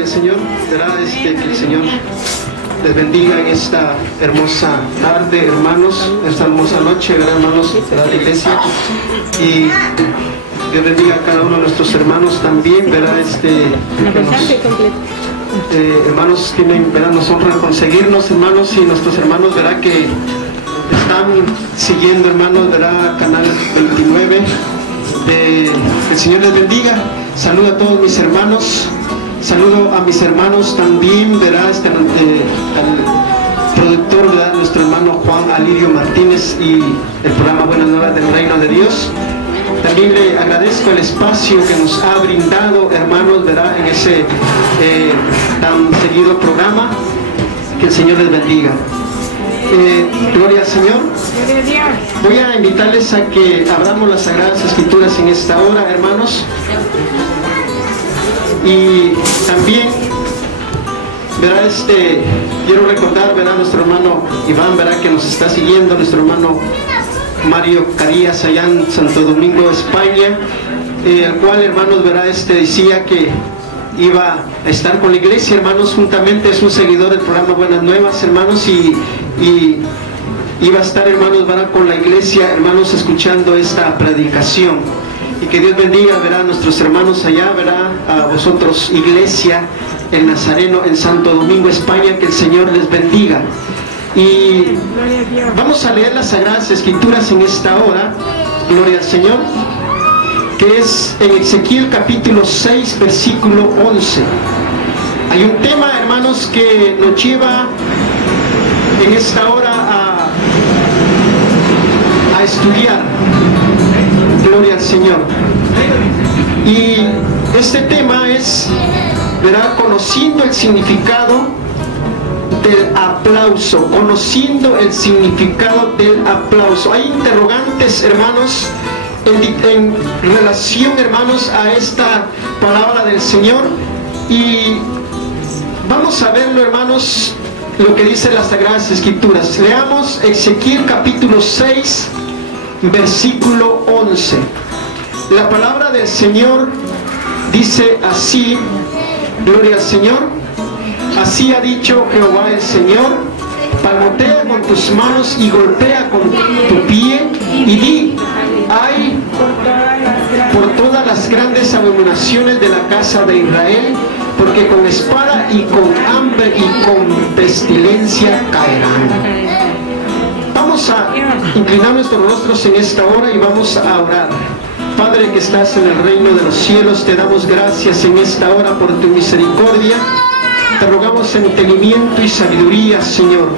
Gloria al Señor. Verá que el Señor les bendiga en esta hermosa tarde, hermanos, esta hermosa noche, ¿verdad, hermanos de la iglesia? Y Dios bendiga a cada uno de nuestros hermanos también, ¿verdad? Hermanos tienen, ¿verdad? Nos honra conseguirnos, hermanos, y nuestros hermanos, ¿verdad? Que están siguiendo, hermanos, ¿verdad? Canal 29. El Señor les bendiga. Saludo a todos mis hermanos. Saludo a mis hermanos también, ¿verdad? Al productor, ¿verdad? Nuestro hermano Juan Alirio Martínez y el programa Buenas Nuevas del Reino de Dios. También le agradezco el espacio que nos ha brindado, hermanos, ¿verdad? En ese tan seguido programa. Que el Señor les bendiga. Gloria al Señor. Voy a invitarles a que abramos las Sagradas Escrituras en esta hora, hermanos. Y también, verá, quiero recordar, verá, nuestro hermano Iván, verá, que nos está siguiendo, nuestro hermano Mario Carías allá en Santo Domingo, España, el cual, hermanos, verá, decía que iba a estar con la iglesia, hermanos, juntamente. Es un seguidor del programa Buenas Nuevas, hermanos, y iba a estar, hermanos, verá, con la iglesia, hermanos, escuchando esta predicación. Y que Dios bendiga, verá, a nuestros hermanos allá, verá, a vosotros, iglesia, el Nazareno en Santo Domingo, España, que el Señor les bendiga. Y vamos a leer las Sagradas Escrituras en esta hora, gloria al Señor, que es en Ezequiel capítulo 6, versículo 11. Hay un tema, hermanos, que nos lleva en esta hora a estudiar. Gloria al Señor. Y este tema es, ¿verdad?, conociendo el significado del aplauso. Conociendo el significado del aplauso. Hay interrogantes, hermanos, en relación, hermanos, a esta palabra del Señor. Y vamos a verlo, hermanos, lo que dice las Sagradas Escrituras. Leamos Ezequiel capítulo 6, versículo 11. La palabra del Señor dice así, gloria al Señor. Así ha dicho Jehová el Señor: palmotea con tus manos y golpea con tu pie y di: ay por todas las grandes abominaciones de la casa de Israel, porque con espada y con hambre y con pestilencia caerán. Vamos a inclinar nuestros rostros en esta hora y vamos a orar. Padre que estás en el reino de los cielos, te damos gracias en esta hora por tu misericordia. Te rogamos entendimiento y sabiduría, Señor.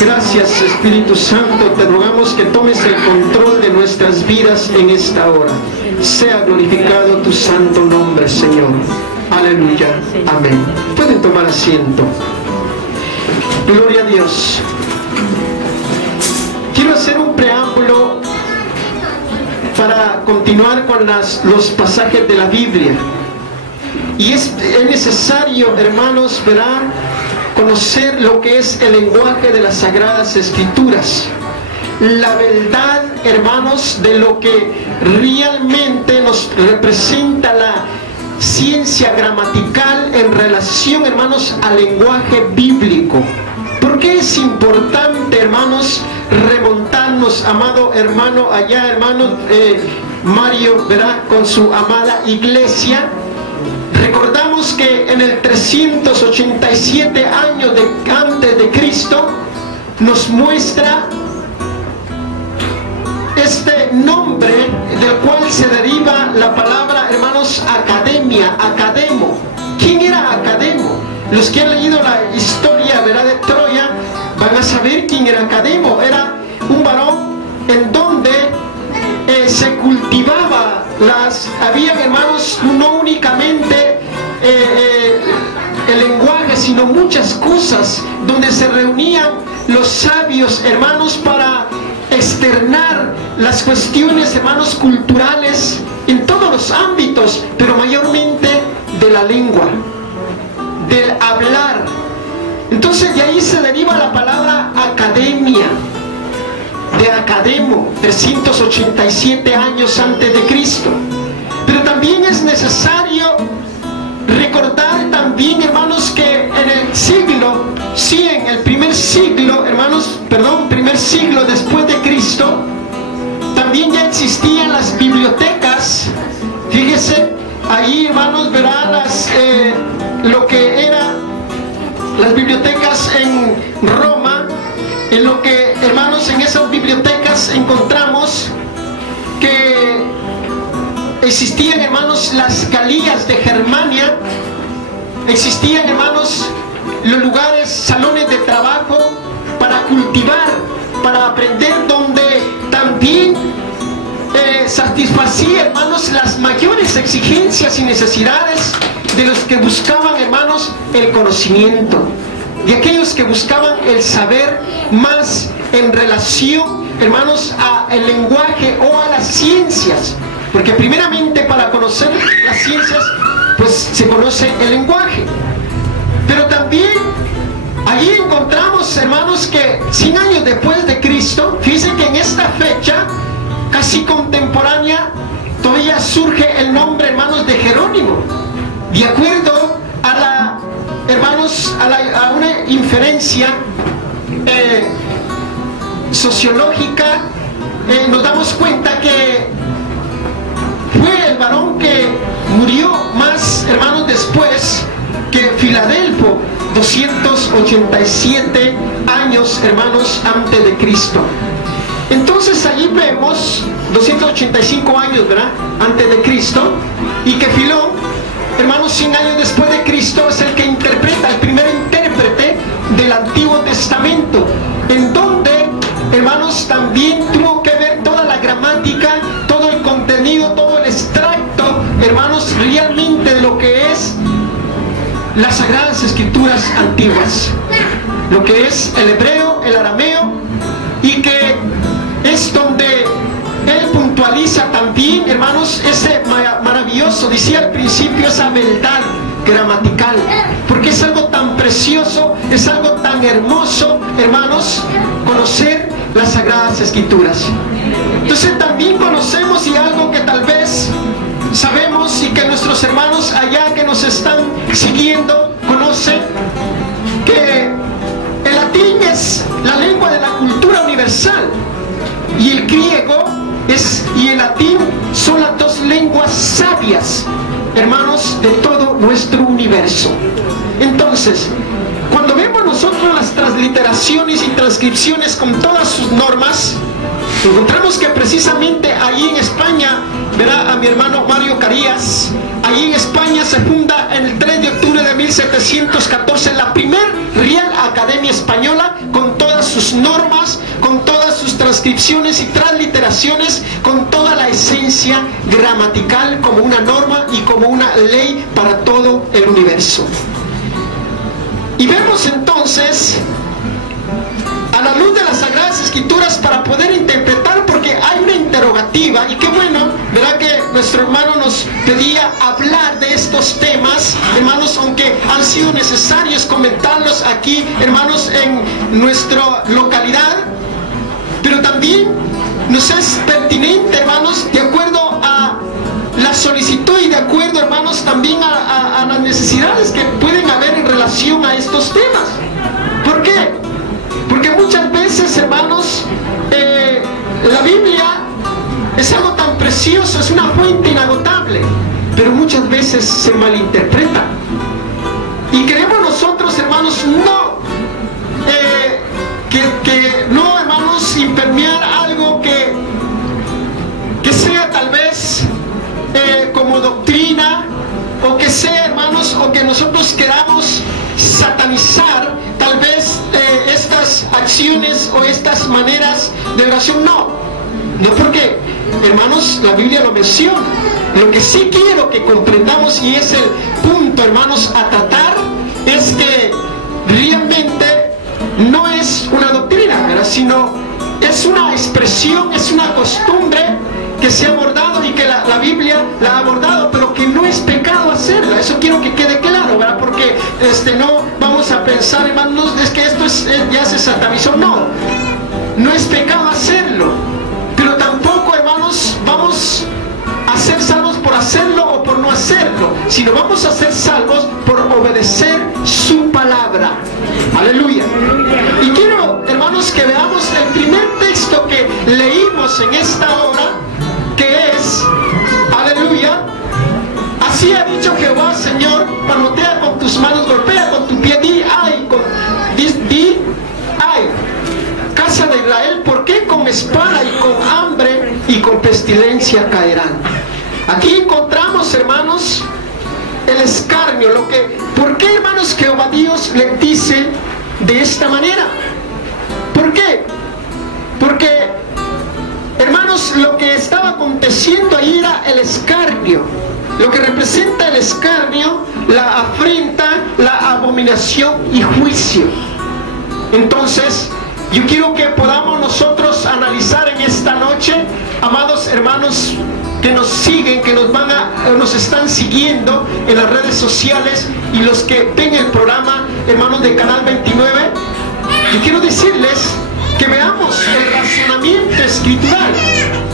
Gracias, Espíritu Santo. Te rogamos que tomes el control de nuestras vidas en esta hora. Sea glorificado tu santo nombre, Señor. Aleluya. Amén. Pueden tomar asiento. Gloria a Dios. Quiero hacer un preámbulo para continuar con los pasajes de la Biblia. Y es necesario, hermanos, verán, conocer lo que es el lenguaje de las Sagradas Escrituras. La verdad, hermanos, de lo que realmente nos representa la ciencia gramatical en relación, hermanos, al lenguaje bíblico. ¿Por qué es importante, hermanos, remontarnos, amado hermano, allá, hermano Mario, verá, con su amada iglesia? Recordamos que en el 387 años antes de Cristo nos muestra este nombre del cual se deriva la palabra, hermanos, academia, academo. ¿Quién era Academo? Los que han leído la historia, ¿verdad?, de Troya van a saber quién era Academo. Era un varón en donde se cultivaba había, hermanos, no únicamente el lenguaje, sino muchas cosas, donde se reunían los sabios, hermanos, para externar las cuestiones, hermanos, culturales en todos los ámbitos, pero mayormente de la lengua, del hablar. Entonces de ahí se deriva la palabra academia, de academo, 387 años antes de Cristo. Pero también es necesario recordar también, hermanos, primer siglo después de Cristo, también ya existían las bibliotecas. Fíjese, ahí, hermanos, verán lo que eran las bibliotecas en Roma. En lo que, hermanos, en esas bibliotecas encontramos que existían, hermanos, las Galías de Germania. Existían, hermanos, los lugares, salones de trabajo para cultivar, para aprender, donde también satisfacía, hermanos, las mayores exigencias y necesidades de los que buscaban, hermanos, el conocimiento, de aquellos que buscaban el saber más en relación, hermanos, al lenguaje o a las ciencias, porque primeramente para conocer las ciencias pues se conoce el lenguaje. Pero también allí encontramos, hermanos, que 100 años después de Cristo, fíjense que en esta fecha casi contemporánea todavía surge el nombre, hermanos, de Jerónimo, de acuerdo a la, hermanos, a una inferencia sociológica. Nos damos cuenta que fue el varón que murió más, hermanos, después que Filadelfo, 287 años, hermanos, antes de Cristo. Entonces allí vemos 285 años, ¿verdad?, antes de Cristo, y que Filón, hermanos, 100 años después de Cristo, es el que interpreta, el primer intérprete del Antiguo Testamento, en donde, hermanos, también tuvo que ver toda la gramática, todo el contenido, todo el extracto, hermanos, realmente de lo que es las Sagradas Escrituras antiguas, lo que es el hebreo, el arameo, y que es donde él puntualiza también, hermanos, ese maravilloso, decía al principio, esa verdad gramatical, porque es algo tan precioso, es algo tan hermoso, hermanos, conocer las Sagradas Escrituras. Entonces también conocemos, y algo que tal vez sabemos y que nuestros hermanos allá que nos están siguiendo conocen, que el latín es la lengua de la cultura universal, y el griego y el latín son las dos lenguas sabias, hermanos, de todo nuestro universo. Entonces, cuando vemos nosotros las transliteraciones y transcripciones con todas sus normas, encontramos que precisamente ahí en España, verá a mi hermano Mario Carías, ahí en España se funda el 3 de octubre de 1714 la primer Real Academia Española, con todas sus normas, con todas sus transcripciones y transliteraciones, con toda la esencia gramatical como una norma y como una ley para todo el universo. Y vemos entonces, a la luz de las Sagradas Escrituras, para poder interpretar, porque hay una interrogativa, y qué bueno, ¿verdad?, que nuestro hermano nos pedía hablar de estos temas, hermanos, aunque han sido necesarios comentarlos aquí, hermanos, en nuestra localidad, pero también nos es pertinente, hermanos, de acuerdo a la solicitud y de acuerdo, hermanos, también a las necesidades que pueden haber en relación a estos temas. ¿Por qué? Porque muchas veces, hermanos, la Biblia es algo tan precioso, es una fuente inagotable, pero muchas veces se malinterpreta. Y queremos nosotros, hermanos, no no, hermanos, impermear algo que sea tal vez como doctrina, o que sea, hermanos, o que nosotros queramos satanizar tal vez estas acciones o estas maneras de oración. No porque, hermanos, la Biblia lo menciona. Lo que sí quiero que comprendamos, y es el punto, hermanos, a tratar, es que realmente no es una doctrina, ¿verdad?, sino es una expresión, es una costumbre que se ha abordado y que la Biblia la ha abordado, pero que no es pecado hacerla. Eso quiero que quede claro, ¿verdad? Porque no vamos a pensar, hermanos, es que esto ya se satanizó. No es pecado hacerlo, pero tampoco, hermanos, vamos a ser salvos por hacerlo o por no hacerlo, sino vamos a ser salvos por obedecer su palabra. Aleluya. Y quiero, hermanos, que veamos el primer lo que leímos en esta hora, que es, aleluya, así ha dicho Jehová, Señor, palmotea con tus manos, golpea con tu pie, di ay, di ay, casa de Israel, ¿por qué con espada y con hambre y con pestilencia caerán? Aquí encontramos, hermanos, el escarnio, ¿por qué, hermanos, Jehová Dios le dice de esta manera? ¿Por qué? Porque, hermanos, lo que estaba aconteciendo ahí era el escarnio. Lo que representa el escarnio, la afrenta, la abominación y juicio. Entonces, yo quiero que podamos nosotros analizar en esta noche, amados hermanos que nos siguen, que nos están siguiendo en las redes sociales y los que ven el programa, hermanos de Canal 29, yo quiero decirles que veamos el razonamiento escritural,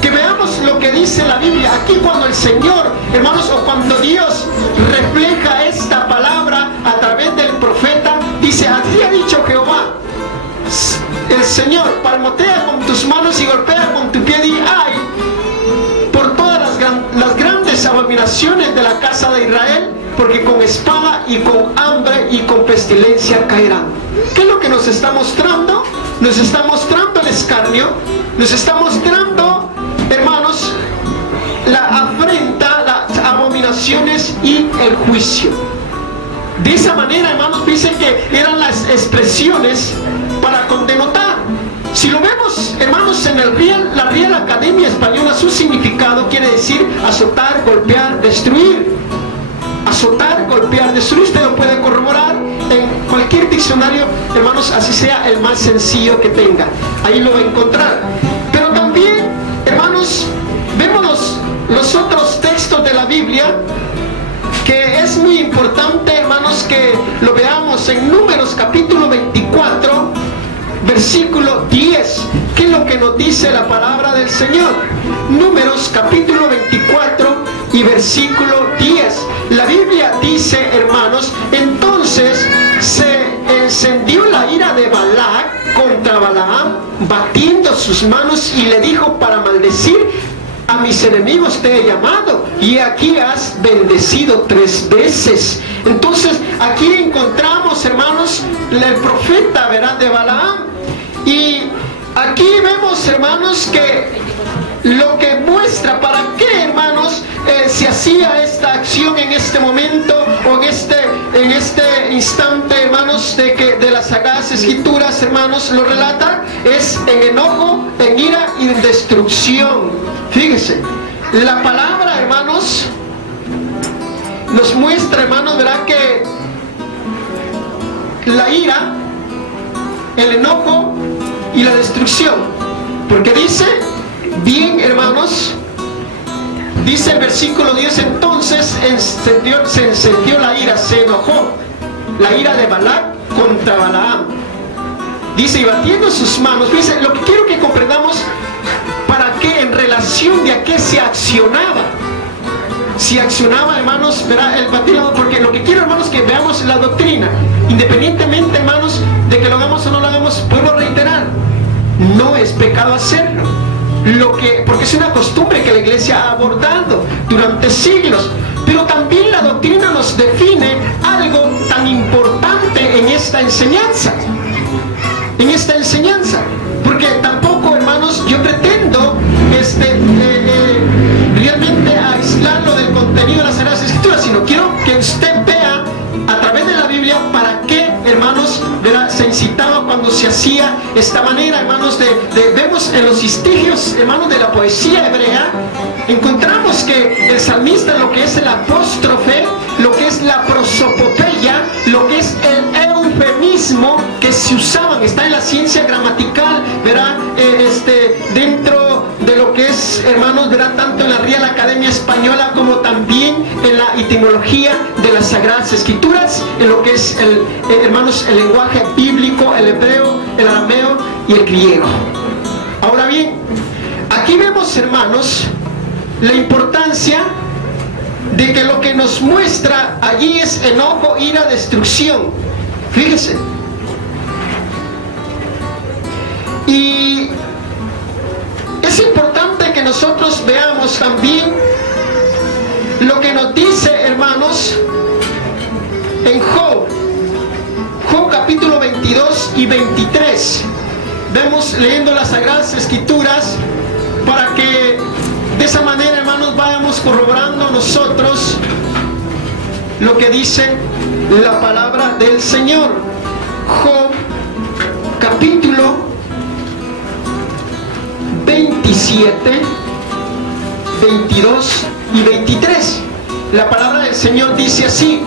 que veamos lo que dice la Biblia. Aquí cuando el Señor, hermanos, o cuando Dios refleja esta palabra a través del profeta, dice, así ha dicho Jehová, el Señor, palmotea con tus manos y golpea con tu pie, y ay, por todas las grandes abominaciones de la casa de Israel, porque con espada y con hambre y con pestilencia caerán. ¿Qué es lo que nos está mostrando? Nos está mostrando el escarnio, nos está mostrando, hermanos, la afrenta, las abominaciones y el juicio. De esa manera, hermanos, dicen que eran las expresiones para denotar. Si lo vemos, hermanos, en la Real Academia Española, su significado quiere decir azotar, golpear, destruir. Azotar, golpear, destruir. Usted lo puede corroborar en cualquier diccionario, hermanos, así sea el más sencillo que tenga. Ahí lo va a encontrar. Pero también, hermanos, vemos los otros textos de la Biblia, que es muy importante, hermanos, que lo veamos en Números capítulo 24, versículo 10. ¿Qué es lo que nos dice la palabra del Señor? Números capítulo 24 y versículo 10. La Biblia dice, hermanos, entonces se encendió la ira de Balac contra Balaam, batiendo sus manos, y le dijo para maldecir: a mis enemigos te he llamado, y aquí has bendecido 3 veces. Entonces aquí encontramos, hermanos, el profeta, ¿verdad?, de Balaam. Y aquí vemos, hermanos, que lo que muestra para qué, hermanos, se hacía esta acción en este momento, o en este instante, hermanos, de las Sagradas Escrituras, hermanos, lo relata, es en enojo, en ira y en destrucción. Fíjese, la palabra, hermanos, nos muestra, hermanos, ¿verdad?, que la ira, el enojo y la destrucción. Porque dice, bien, hermanos, dice el versículo 10, entonces se encendió la ira, se enojó la ira de Balac contra Balaam. Dice, y batiendo sus manos. Dice, lo que quiero que comprendamos, para qué, en relación de a qué se accionaba. Si accionaba, hermanos, verá el batirlo, porque lo que quiero, hermanos, que veamos la doctrina, independientemente, hermanos, de que lo hagamos o no lo hagamos. Vuelvo a reiterar, no es pecado hacerlo, porque es una costumbre que la iglesia ha abordado durante siglos. Pero también la doctrina nos define algo tan importante en esta enseñanza, porque tampoco, hermanos, yo pretendo realmente aislarlo del contenido de las Sagradas Escrituras, sino quiero que usted vea a través de la Biblia para qué, hermanos, se incitaba cuando se hacía esta manera, hermanos. Vemos en los vestigios, hermanos, de la poesía hebrea, encontramos que el salmista, lo que es el apóstrofe, lo que es la prosopopeya, lo que es el eufemismo que se usaban, está en la ciencia gramatical, ¿verdad? Dentro de lo que es, hermanos, ¿verdad?, tanto en la Real Academia Española como también en la etimología de las Sagradas Escrituras, en lo que es, hermanos, el lenguaje bíblico, el hebreo, el arameo y el griego. Ahora bien, aquí vemos, hermanos, la importancia de que lo que nos muestra allí es enojo, ira, destrucción. Fíjese. Y Es importante que nosotros veamos también lo que nos dice, hermanos, en Job capítulo 22 y 23. Vemos leyendo las Sagradas Escrituras para que de esa manera, hermanos, vayamos corroborando nosotros lo que dice la palabra del Señor. Job capítulo 27, 22 y 23. La palabra del Señor dice así: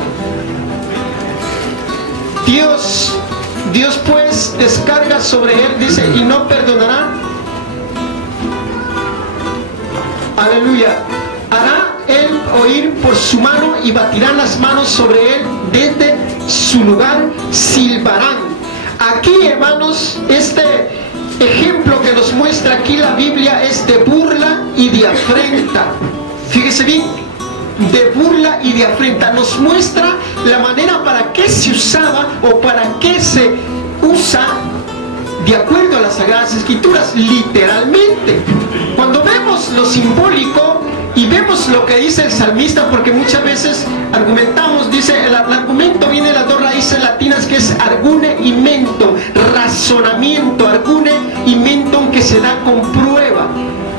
Dios pues descarga sobre él, dice, y no perdonará. Aleluya. Hará él oír por su mano y batirán las manos sobre él desde su lugar, silbarán. Aquí, hermanos, este ejemplo que nos muestra aquí la Biblia es de burla y de afrenta. Fíjese bien, de burla y de afrenta. Nos muestra la manera para qué se usaba o para qué se usa de acuerdo a las Sagradas Escrituras, literalmente. Cuando vemos lo simbólico y vemos lo que dice el salmista, porque muchas veces argumentamos, dice, el argumento viene de las dos raíces latinas que es argune y mento, razonamiento, argune y mentum, que se da con prueba.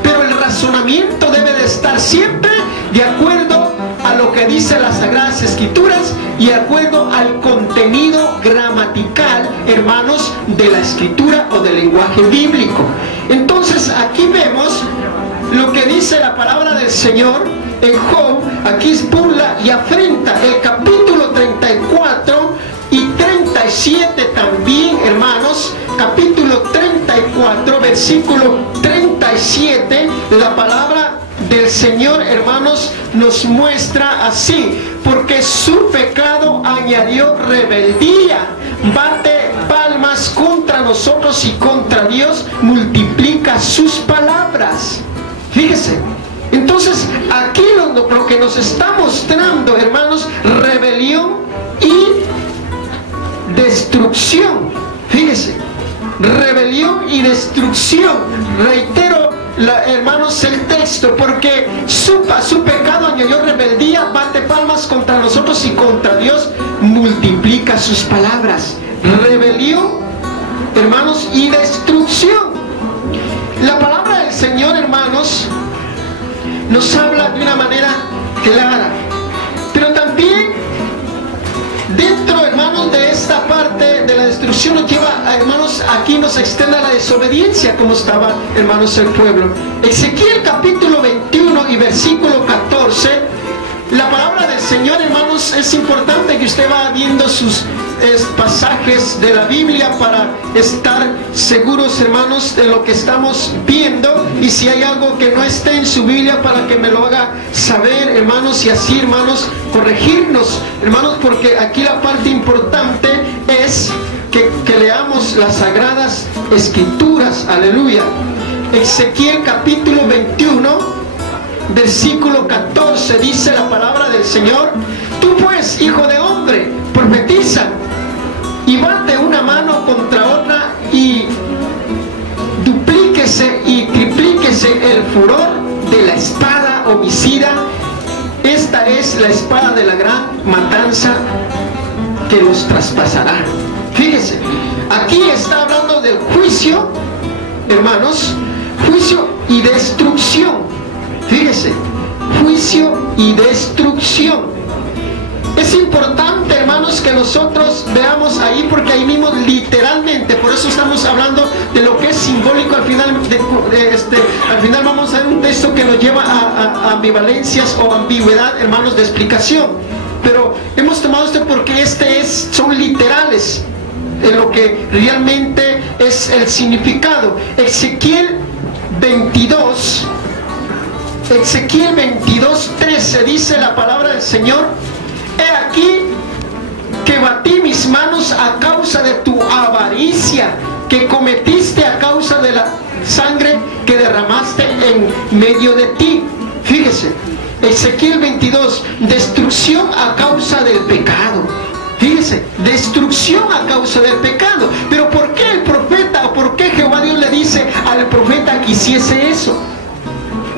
Pero el razonamiento debe de estar siempre de acuerdo a lo que dice las Sagradas Escrituras y de acuerdo al contenido gramatical, hermanos, de la Escritura o del lenguaje bíblico. Entonces aquí vemos lo que dice la palabra del Señor en Job. Aquí es burla y afrenta. El capítulo 34 y 37 también, hermanos. Capítulo 34, versículo 37, la palabra del Señor, hermanos, nos muestra así: porque su pecado añadió rebeldía, bate palmas contra nosotros y contra Dios multiplica sus palabras. Fíjese, entonces aquí lo que nos está mostrando, hermanos, rebelión y destrucción. Fíjese, rebelión y destrucción. Reitero, hermanos, el texto: porque su pecado añadió rebeldía, bate palmas contra nosotros y contra Dios multiplica sus palabras. Rebelión, hermanos, y destrucción. La palabra del Señor, hermanos, nos habla de una manera clara, pero también dentro, hermanos, de esta parte de la destrucción nos lleva, hermanos, aquí nos extiende la desobediencia, como estaba, hermanos, el pueblo. Ezequiel capítulo 21 y versículo 14, la palabra del Señor, hermanos, es importante que usted vaya viendo sus pasajes de la Biblia para estar seguros, hermanos, de lo que estamos viendo, y si hay algo que no esté en su Biblia, para que me lo haga saber, hermanos, y así, hermanos, corregirnos, hermanos, porque aquí la parte importante es que leamos las Sagradas Escrituras. Aleluya. Ezequiel capítulo 21 versículo 14 dice la palabra del Señor: tú pues, hijo de hombre, profetiza y bate una mano contra otra y duplíquese y triplíquese el furor de la espada homicida. Esta es la espada de la gran matanza que los traspasará. Fíjese, aquí está hablando del juicio, hermanos, juicio y destrucción. Fíjese, juicio y destrucción. Es importante, hermanos, que nosotros veamos ahí, porque ahí mismo literalmente, por eso estamos hablando de lo que es simbólico. Al final, al final vamos a ver un texto que nos lleva a ambivalencias o ambigüedad, hermanos, de explicación. Pero hemos tomado esto porque son literales en lo que realmente es el significado. Ezequiel 22, 13 dice la palabra del Señor: he aquí que batí mis manos a causa de tu avaricia, que cometiste a causa de la sangre que derramaste en medio de ti. Fíjese, Ezequiel 22, destrucción a causa del pecado. Fíjese, destrucción a causa del pecado. Pero ¿por qué el profeta Jehová, o por qué Jehová Dios le dice al profeta que hiciese eso?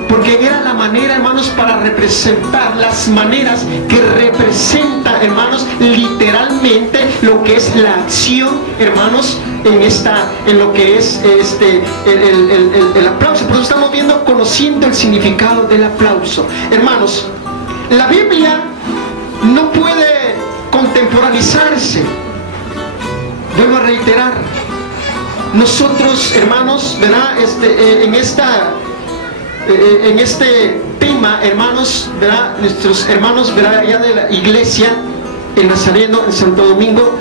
Porque era la manera, hermanos, para representar, las maneras que representa, hermanos, literalmente lo que es la acción, hermanos, en lo que es el aplauso. Por eso estamos viendo, conociendo el significado del aplauso. Hermanos, la Biblia no puede contemporaneizarse. Vuelvo a reiterar, nosotros, hermanos, ¿verdad? En este tema, hermanos, ¿verdad? Nuestros hermanos, ¿verdad? Allá de la iglesia, el Nazareno, en Santo Domingo,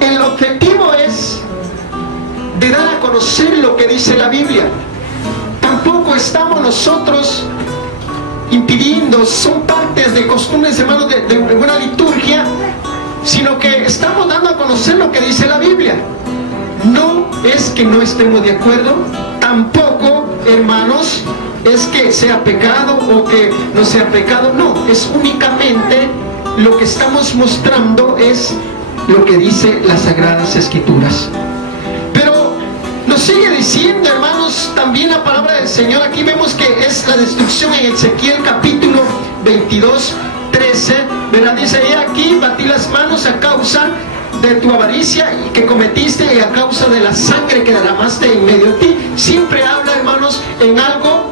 el objetivo es de dar a conocer lo que dice la Biblia. Tampoco estamos nosotros impidiendo, son partes de costumbres, hermanos, de una liturgia, sino que estamos dando a conocer lo que dice la Biblia. No es que no estemos de acuerdo, tampoco, hermanos, es que sea pecado o que no sea pecado. No, es únicamente lo que estamos mostrando, es lo que dice las Sagradas Escrituras. Pero nos sigue diciendo, hermanos, también la palabra del Señor. Aquí vemos que es la destrucción en Ezequiel capítulo 22, 13, ¿verdad? Dice: he aquí, batí las manos a causa de tu avaricia que cometiste y a causa de la sangre que derramaste en medio de ti. Siempre habla, hermanos, en algo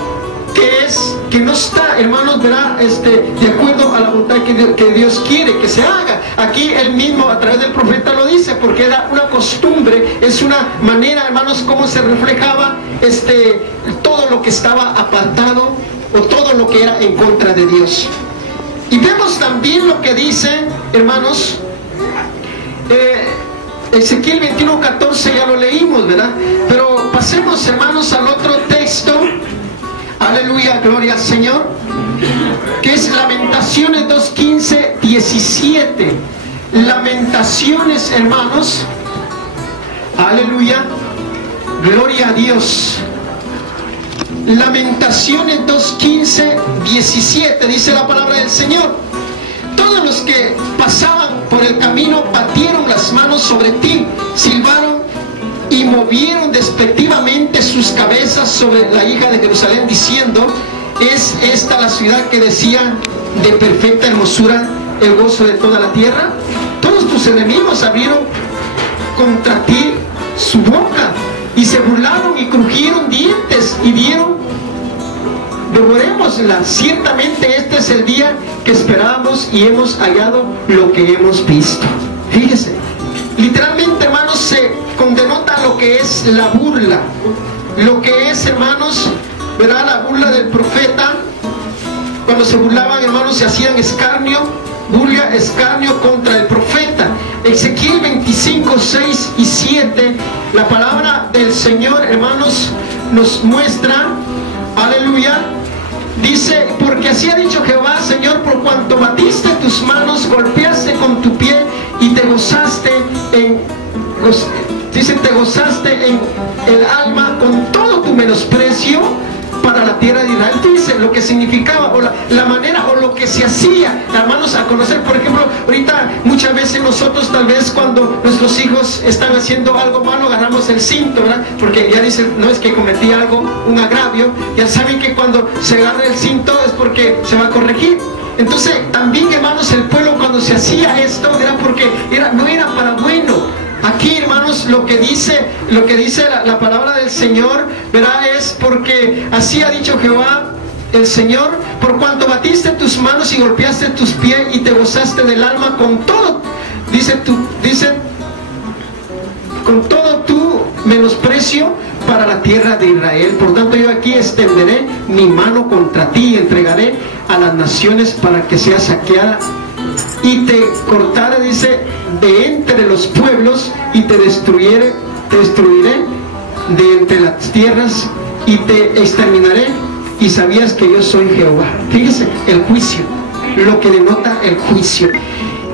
que no está, hermanos, ¿verdad? De acuerdo a la voluntad que Dios quiere que se haga. Aquí él mismo a través del profeta lo dice, porque era una costumbre, es una manera, hermanos, cómo se reflejaba todo lo que estaba apartado o todo lo que era en contra de Dios. Y vemos también lo que dice, hermanos, Ezequiel 21:14, ya lo leímos, ¿verdad? Pero pasemos, hermanos, al otro texto. Aleluya, gloria al Señor, que es Lamentaciones 2:15, 17. Lamentaciones, hermanos, aleluya, gloria a Dios. Lamentaciones 2:15, 17, dice la palabra del Señor: todos los que pasaban por el camino batieron las manos sobre ti, silbaron y movieron despectivamente sus cabezas sobre la hija de Jerusalén, diciendo: ¿es esta la ciudad que decía de perfecta hermosura, el gozo de toda la tierra? Todos tus enemigos abrieron contra ti su boca y se burlaron y crujieron dientes y dieron: devorémosla. Ciertamente este es el día que esperábamos y hemos hallado lo que hemos visto. Fíjese, literalmente, hermanos, se denota lo que es la burla, lo que es, hermanos, ¿verdad? La burla del profeta. Cuando se burlaban, hermanos, se hacían escarnio, burla, escarnio contra el profeta. Ezequiel 25, 6 y 7, la palabra del Señor, hermanos, nos muestra, aleluya, dice: porque así ha dicho Jehová, Señor, por cuanto batiste tus manos, golpeaste con tu pie y te gozaste te gozaste en el alma con todo tu menosprecio para la tierra de Israel. Dice lo que significaba, o la manera, o lo que se hacía, hermanos, a conocer. Por ejemplo, ahorita muchas veces nosotros, tal vez cuando nuestros hijos están haciendo algo malo, agarramos el cinto, ¿verdad? Porque ya dicen: no, es que cometí algo, un agravio. Ya saben que cuando se agarra el cinto es porque se va a corregir. Entonces también, hermanos, el pueblo, cuando se hacía esto, era porque no era para bueno. Aquí, hermanos, lo que dice la palabra del Señor, ¿verdad? Es porque así ha dicho Jehová el Señor: por cuanto batiste tus manos y golpeaste tus pies y te gozaste del alma con todo, dice con todo tu menosprecio para la tierra de Israel. Por tanto, yo aquí extenderé mi mano contra ti y entregaré a las naciones para que seas saqueada, y te cortaré, dice, de entre los pueblos, y te destruiré de entre las tierras, y te exterminaré, y sabías que yo soy Jehová. Fíjese, el juicio, lo que denota el juicio.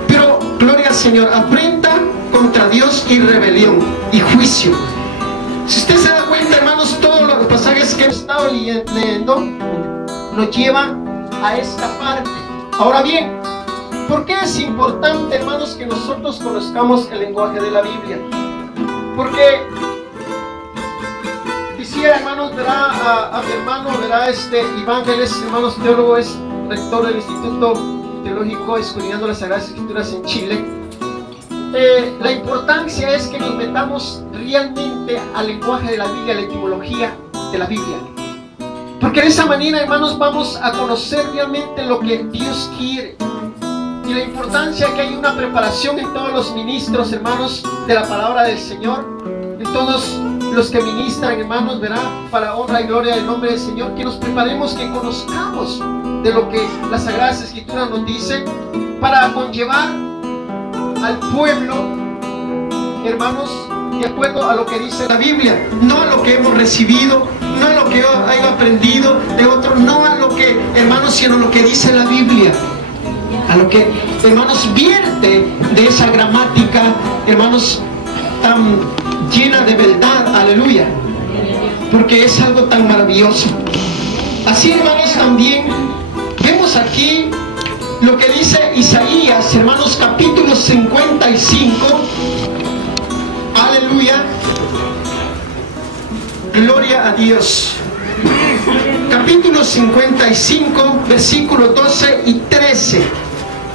Pero, gloria al Señor, afrenta contra Dios y rebelión y juicio. Si usted se da cuenta, hermanos, todos los pasajes que hemos estado leyendo nos llevan a esta parte. Ahora bien, ¿por qué es importante, hermanos, que nosotros conozcamos el lenguaje de la Biblia? Porque decía, hermanos, verá a mi hermano, verá Iván, él es, hermanos, teólogo, es rector del Instituto Teológico Escudriñando las Sagradas Escrituras en Chile. La importancia es que nos metamos realmente al lenguaje de la Biblia, a la etimología de la Biblia. Porque de esa manera, hermanos, vamos a conocer realmente lo que Dios quiere. Y la importancia que hay una preparación en todos los ministros, hermanos, de la palabra del Señor. En todos los que ministran, hermanos, verá, para honra y gloria del nombre del Señor, que nos preparemos, que conozcamos de lo que las Sagradas Escrituras nos dicen, para conllevar al pueblo, hermanos, de acuerdo a lo que dice la Biblia, no a lo que hemos recibido, no a lo que haya aprendido de otro, no a lo que, hermanos, sino a lo que dice la Biblia, a lo que, hermanos, vierte de esa gramática, hermanos, tan llena de verdad, aleluya, porque es algo tan maravilloso. Así, hermanos, también vemos aquí lo que dice Isaías, hermanos, capítulo 55, aleluya, gloria a Dios. Capítulo 55, versículos 12 y 13.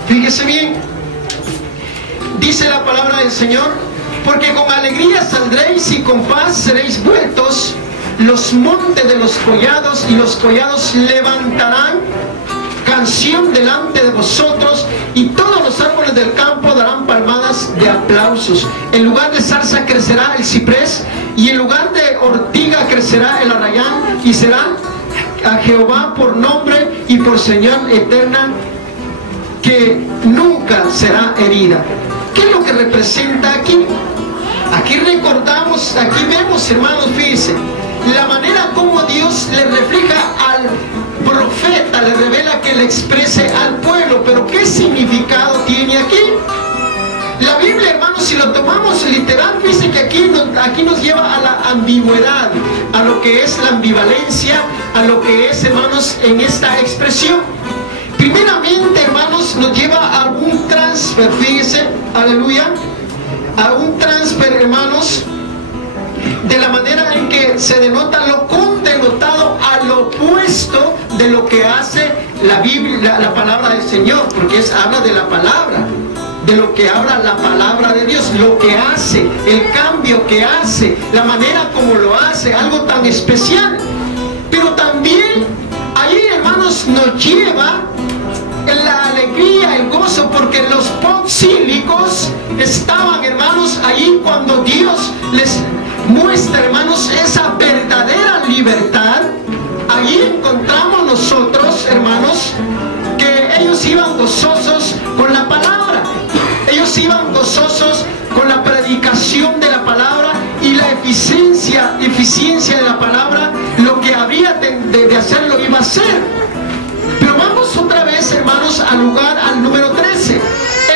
Fíjese bien, dice la palabra del Señor: porque con alegría saldréis y con paz seréis vueltos, los montes de los collados y los collados levantarán canción delante de vosotros, y todos los árboles del campo darán palmadas de aplausos. En lugar de zarza crecerá el ciprés, y en lugar de ortiga crecerá el arrayán, y será a Jehová por nombre y por señal eterna, que nunca será herida. ¿Qué es lo que representa aquí? Aquí recordamos, aquí vemos, hermanos, fíjense, la manera como Dios le refleja al profeta, le revela que le exprese al pueblo. Pero ¿qué significado tiene aquí? La Biblia, hermanos, si lo tomamos literal, fíjense que aquí nos lleva a la ambigüedad, a lo que es la ambivalencia, a lo que es, hermanos, en esta expresión. Primeramente, hermanos, nos lleva a un transfer, fíjense, aleluya, a un transfer, hermanos, de la manera en que se denota lo condenotado al opuesto de lo que hace la Biblia, la palabra del Señor, porque habla de la palabra, de lo que habla la palabra de Dios, lo que hace, el cambio que hace, la manera como lo hace, algo tan especial. Pero también ahí, hermanos, nos lleva la alegría, el gozo, porque los poncílicos estaban, hermanos, ahí cuando Dios les muestra, hermanos, esa verdadera libertad. Allí encontramos nosotros, hermanos, que ellos iban gozosos con la palabra, ellos iban gozosos con la predicación de la palabra y la eficiencia de la palabra. Lo que había de hacer lo iba a hacer. Pero vamos otra vez, hermanos, al número 13.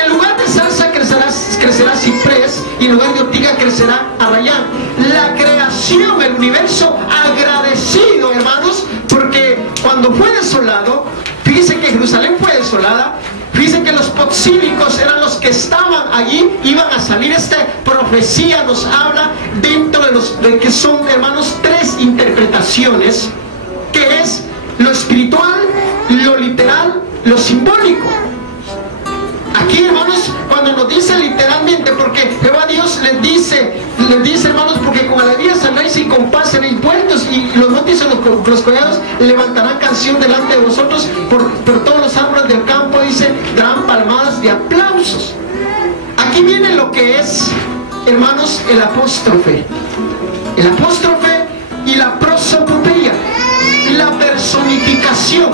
En lugar de zarza crecerá ciprés, y en lugar de ortiga crecerá arrayán. La creación, el universo agradecido, hermanos, porque cuando fue desolado, fíjense que Jerusalén fue desolada, fíjense que los poxílicos eran los que estaban allí, iban a salir. Esta profecía nos habla dentro de que son, hermanos, tres interpretaciones, que es lo espiritual, lo literal, lo simbólico. Aquí, hermanos, cuando nos dice literalmente, porque Jehová Dios les dice, hermanos, porque con alegría saldréis y con paz seréis vueltos, y los montes y los collados levantarán canción delante de vosotros, pero todos los árboles del campo, dice, darán palmadas de aplausos. Aquí viene lo que es, hermanos, el apóstrofe y la prosopopeya, la personificación,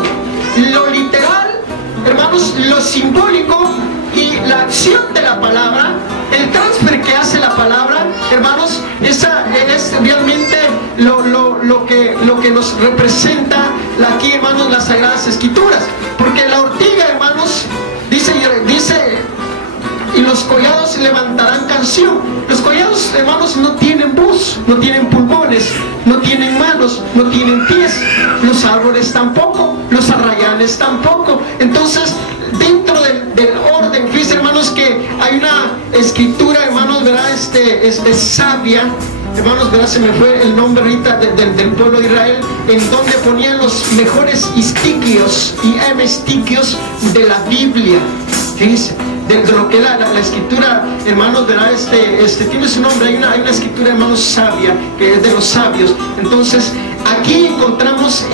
lo literal, hermanos, lo simbólico y la acción de la palabra, el transfer que hace la palabra, hermanos. Esa es realmente lo que nos representa aquí, hermanos, las Sagradas Escrituras. Porque la ortiga, hermanos, dice y los collados levantarán canción. Los collados, hermanos, no tienen voz, no tienen pulmones, no tienen manos, no tienen pies. Los árboles tampoco, los arrayanes tampoco. Entonces, dentro del orden, fíjense, hermanos, que hay una escritura, hermanos, ¿verdad? Sabia, hermanos, ¿verdad? Se me fue el nombre ahorita del pueblo de Israel, en donde ponían los mejores istiquios y hemestiquios de la Biblia. Fíjense, de lo que es la escritura, hermanos, ¿verdad? Tiene su nombre, hay una escritura, hermanos, sabia, que es de los sabios. Entonces, aquí encontramos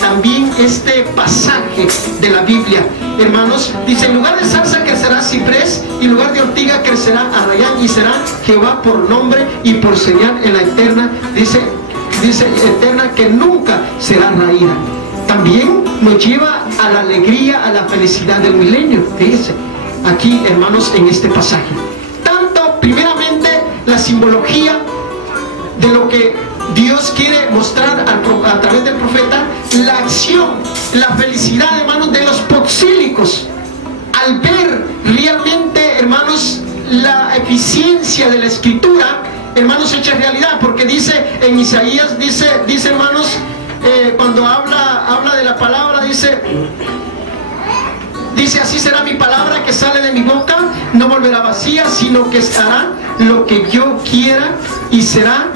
también este pasaje de la Biblia, hermanos. Dice: en lugar de zarza crecerá ciprés, y en lugar de ortiga crecerá arrayán, y será Jehová por nombre y por señal en la eterna, dice eterna, que nunca será raída. También nos lleva a la alegría, a la felicidad del milenio. Fíjense, aquí, hermanos, en este pasaje. Tanto, primeramente, la simbología de lo que Dios quiere mostrar a través del profeta, la acción, la felicidad, hermanos, de los proxílicos, al ver realmente, hermanos, la eficiencia de la escritura, hermanos, hecha realidad. Porque dice en Isaías, dice hermanos, cuando habla de la palabra, dice: así será mi palabra que sale de mi boca, no volverá vacía, sino que hará lo que yo quiera, y será,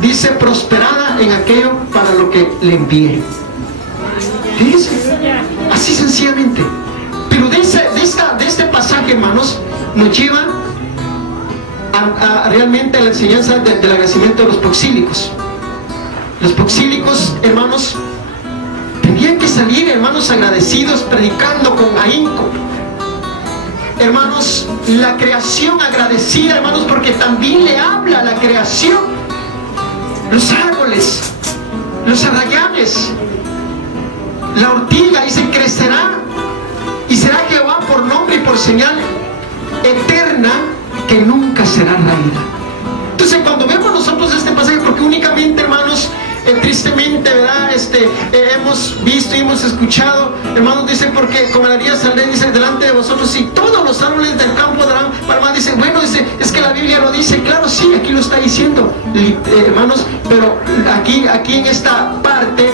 dice, prosperada en aquello para lo que le envíe. Fíjense, así sencillamente. Pero de este pasaje, hermanos, nos lleva a realmente a la enseñanza del agradecimiento de los proxílicos. Los proxílicos, hermanos, tenían que salir, hermanos, agradecidos, predicando con ahínco. Hermanos, la creación agradecida, hermanos, porque también le habla a la creación. Los árboles, los arrayanes, la ortiga, dice, crecerá, y será Jehová por nombre y por señal eterna, que nunca será raída. Entonces, cuando vemos nosotros este pasaje, porque únicamente, hermanos, tristemente, ¿verdad? Hemos visto y hemos escuchado, hermanos, dice: porque como la día saldré, dice, delante de vosotros, y todos los árboles del campo darán palmas. Dice: bueno, dice, es que la Biblia lo dice. Claro, sí, aquí lo está diciendo, hermanos, pero aquí en esta parte,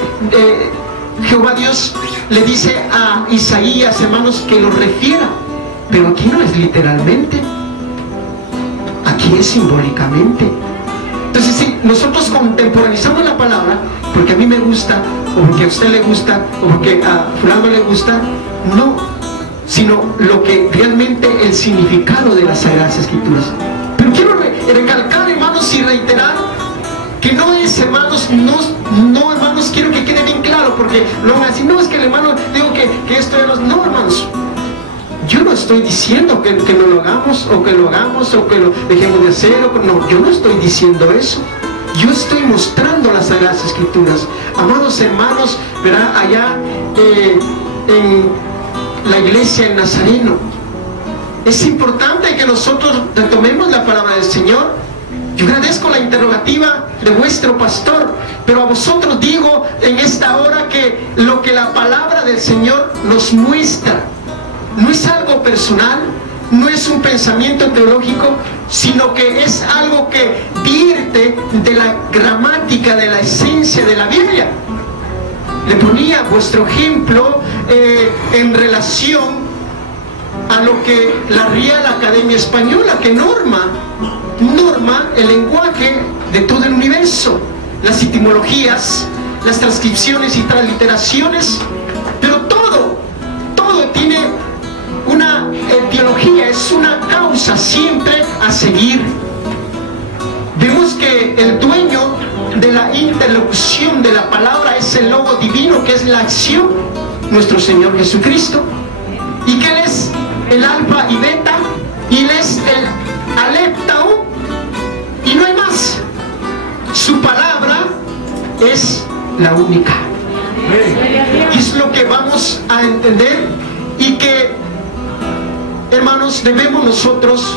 Jehová Dios le dice a Isaías, hermanos, que lo refiera, pero aquí no es literalmente, aquí es simbólicamente. Entonces, si nosotros contemporaneizamos la palabra, porque a mí me gusta, o porque a usted le gusta, o porque a fulano le gusta, no, sino lo que realmente el significado de las Sagradas Escrituras. Pero quiero recalcar, hermanos, y reiterar que no es, hermanos, no, hermanos, quiero que quede bien claro, porque lo van a decir: no, es que el hermano digo que esto es... No, hermanos, yo no estoy diciendo que no lo hagamos, o que lo hagamos, o que lo dejemos de hacer, no, yo no estoy diciendo eso. Yo estoy mostrando las Sagradas Escrituras. Amados hermanos, verá, allá en la iglesia en Nazareno, es importante que nosotros retomemos la palabra del Señor. Yo agradezco la interrogativa de vuestro pastor, pero a vosotros digo en esta hora que lo que la palabra del Señor nos muestra no es algo personal, no es un pensamiento teológico, sino que es algo que vierte de la gramática, de la esencia de la Biblia. Le ponía vuestro ejemplo en relación a lo que la Real Academia Española, que norma el lenguaje de todo el universo, las etimologías, las transcripciones y transliteraciones, pero todo tiene una etiología, es una causa siempre a seguir. Vemos que el dueño de la interlocución de la palabra es el logo divino, que es la acción, nuestro Señor Jesucristo, y que Él es el alfa y beta, y Él es el alef tau, y no hay más. Su palabra es la única. Y es lo que vamos a entender, y que, hermanos, debemos nosotros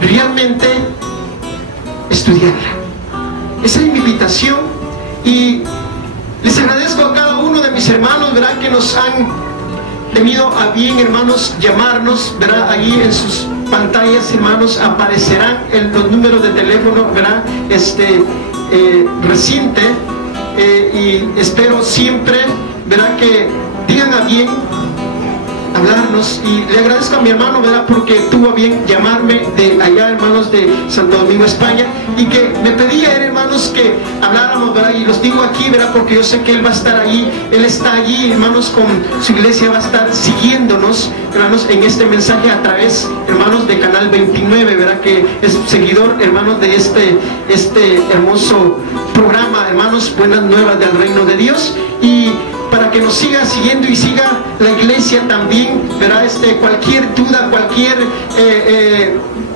realmente estudiarla. Esa es mi invitación, y les agradezco a cada uno de mis hermanos, ¿verdad?, que nos han tenido a bien, hermanos, llamarnos, ¿verdad? Allí en sus pantallas, hermanos, aparecerán los números de teléfono, ¿verdad?, reciente, y espero siempre, ¿verdad?, que digan a bien hablarnos, y le agradezco a mi hermano, ¿verdad?, porque tuvo bien llamarme de allá, hermanos, de Santo Domingo, España, y que me pedía, hermanos, que habláramos, ¿verdad? Y los digo aquí, ¿verdad?, porque yo sé que él va a estar ahí, él está allí, hermanos, con su iglesia, va a estar siguiéndonos, hermanos, en este mensaje a través, hermanos, de Canal 29, ¿verdad?, que es seguidor, hermanos, de este hermoso programa, hermanos, Buenas Nuevas del Reino de Dios. Y para que nos siga siguiendo y siga la iglesia también, ¿verdad? Cualquier duda, cualquier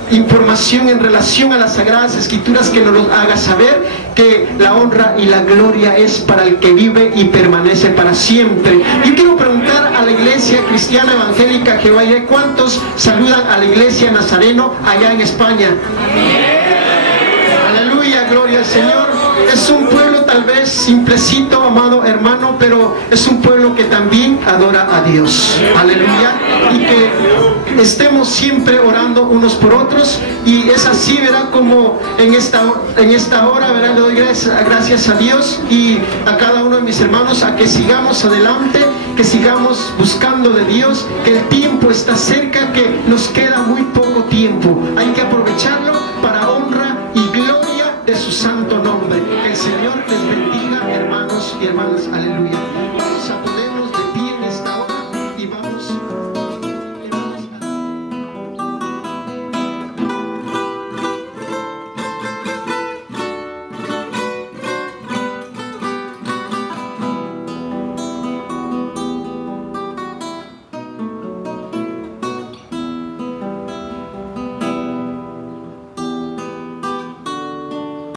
información en relación a las Sagradas Escrituras, que nos lo haga saber, que la honra y la gloria es para el que vive y permanece para siempre. Yo quiero preguntar a la iglesia cristiana evangélica que vaya, ¿cuántos saludan a la iglesia Nazareno allá en España? Aleluya, gloria al Señor. Es un pueblo tal vez simplecito, amado hermano, pero es un pueblo que también adora a Dios. Aleluya. Y que estemos siempre orando unos por otros. Y es así, ¿verdad?, como en esta hora, ¿verdad?, le doy gracias a Dios y a cada uno de mis hermanos, a que sigamos adelante, que sigamos buscando de Dios, que el tiempo está cerca, que nos queda muy poco tiempo. Hay que aprovecharlo para honra y gloria de su santo nombre. Que el Señor les bendiga, hermanos y hermanas. Aleluya.